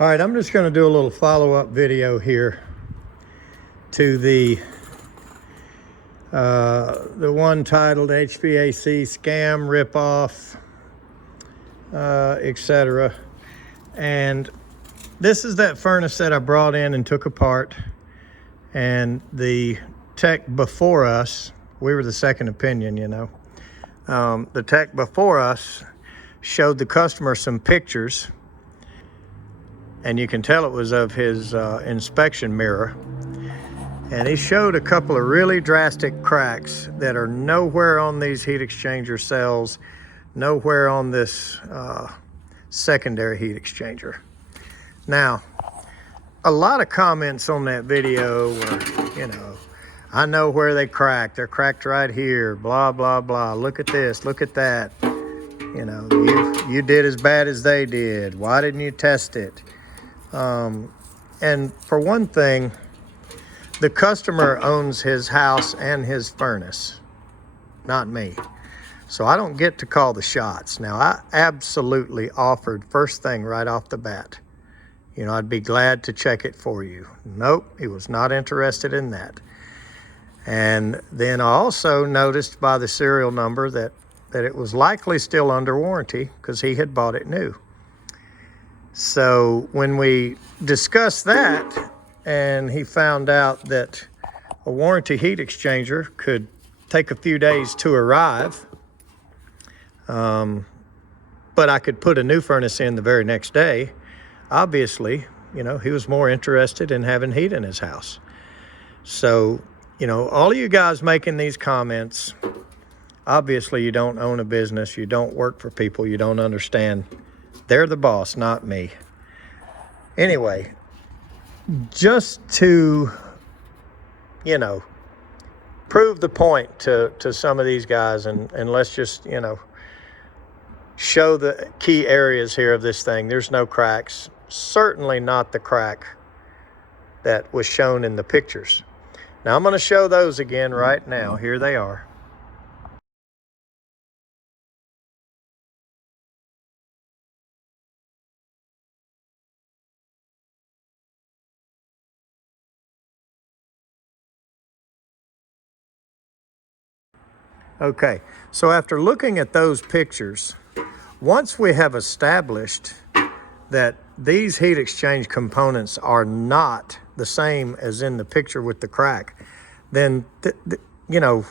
All right, I'm just going to do a little follow-up video here to the one titled HVAC Scam Rip-off, etc. And this is that furnace that I brought in and took apart, and the tech before us, we were the second opinion, you know. The tech before us showed the customer some pictures, and you can tell it was of his inspection mirror. And he showed a couple of really drastic cracks that are nowhere on these heat exchanger cells, nowhere on this secondary heat exchanger. Now, a lot of comments on that video were, you know, I know where they cracked. They're cracked right here, blah, blah, blah. Look at this, look at that. You know, you did as bad as they did. Why didn't you test it? And for one thing, the customer owns his house and his furnace, not me. So I don't get to call the shots. Now, I absolutely offered first thing right off the bat, you know, I'd be glad to check it for you. Nope, he was not interested in that. And then I also noticed by the serial number that it was likely still under warranty because he had bought it new. So when we discussed that, and he found out that a warranty heat exchanger could take a few days to arrive, but I could put a new furnace in the very next day, obviously, you know, he was more interested in having heat in his house. So, you know, all of you guys making these comments, obviously you don't own a business, you don't work for people, you don't understand. They're the boss, not me. Anyway, just to, you know, prove the point to some of these guys, and let's just, you know, show the key areas here of this thing. There's no cracks, certainly not the crack that was shown in the pictures. Now I'm going to show those again right now. Here they are. Okay, so after looking at those pictures, once we have established that these heat exchange components are not the same as in the picture with the crack, then, you know,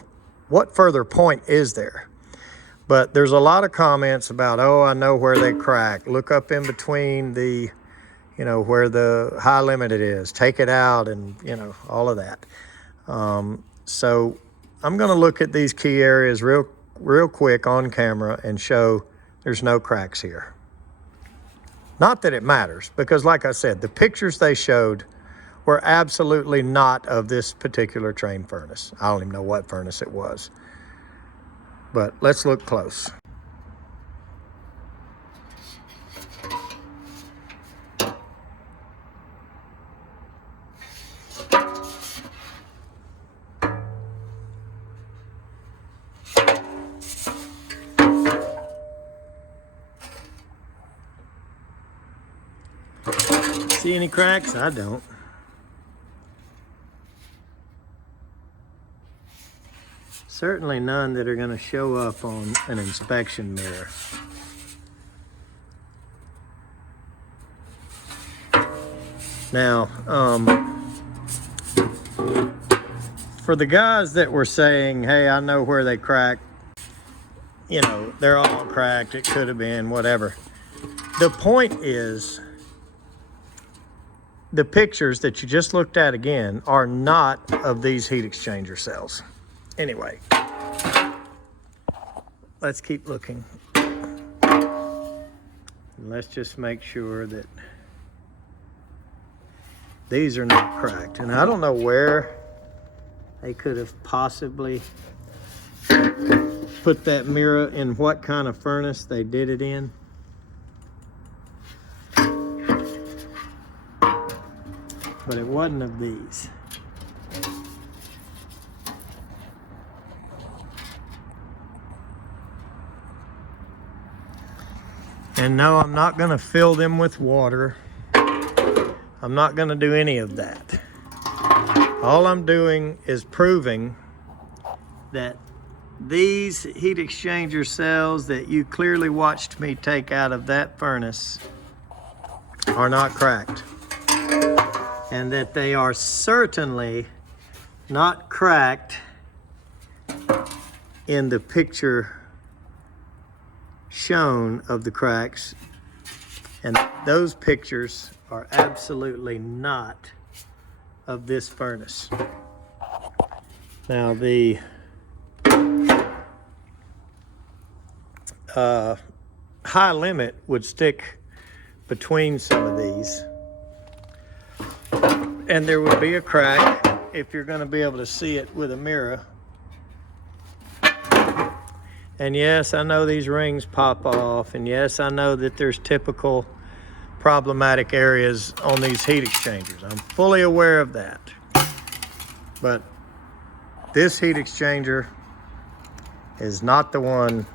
what further point is there? But there's a lot of comments about, oh, I know where they crack. Look up in between the, you know, where the high limit it is. Take it out and, you know, all of that. So I'm going to look at these key areas real quick on camera and show there's no cracks here. Not that it matters, because like I said, the pictures they showed were absolutely not of this particular train furnace. I don't even know what furnace it was. But let's look close. See any cracks? I don't. Certainly none that are going to show up on an inspection mirror. Now, for the guys that were saying, hey, I know where they cracked, you know, they're all cracked, it could have been, whatever. The point is, the pictures that you just looked at again are not of these heat exchanger cells. Anyway, let's keep looking. And let's just make sure that these are not cracked. And I don't know where they could have possibly put that mirror in, what kind of furnace they did it in. But it wasn't of these. And no, I'm not going to fill them with water. I'm not going to do any of that. All I'm doing is proving that these heat exchanger cells that you clearly watched me take out of that furnace are not cracked. And that they are certainly not cracked in the picture shown of the cracks. And those pictures are absolutely not of this furnace. Now the high limit would stick between some of these, and there would be a crack if you're going to be able to see it with a mirror. And yes, I know these rings pop off, and yes, I know that there's typical problematic areas on these heat exchangers. I'm fully aware of that. But this heat exchanger is not the one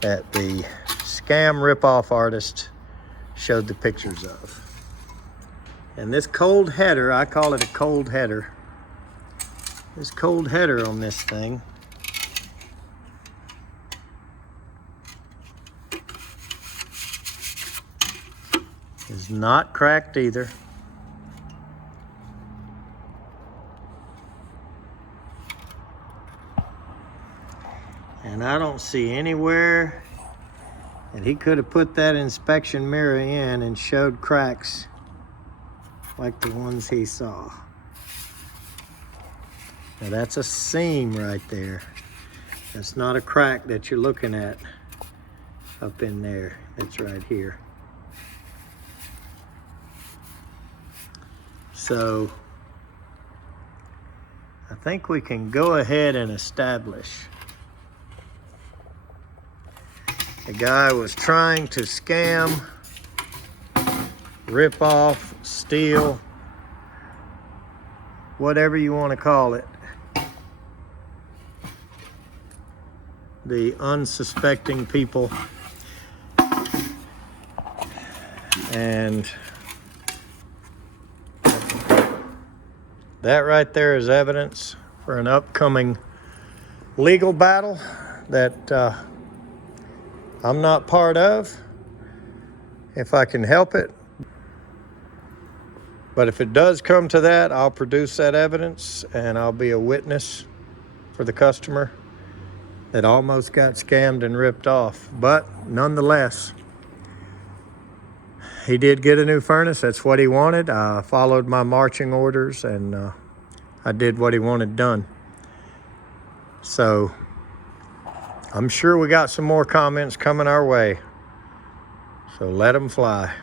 that the scam rip-off artist showed the pictures of. And this cold header, I call it a cold header. This cold header on this thing is not cracked either. And I don't see anywhere that he could have put that inspection mirror in and showed cracks like the ones he saw. Now that's a seam right there. That's not a crack that you're looking at up in there. It's right here. So I think we can go ahead and establish the guy was trying to scam, rip off, steal, whatever you want to call it, the unsuspecting people. And that right there is evidence for an upcoming legal battle that I'm not part of, if I can help it. But if it does come to that, I'll produce that evidence and I'll be a witness for the customer that almost got scammed and ripped off. But nonetheless, he did get a new furnace. That's what he wanted. I followed my marching orders and I did what he wanted done. So I'm sure we got some more comments coming our way. So let them fly.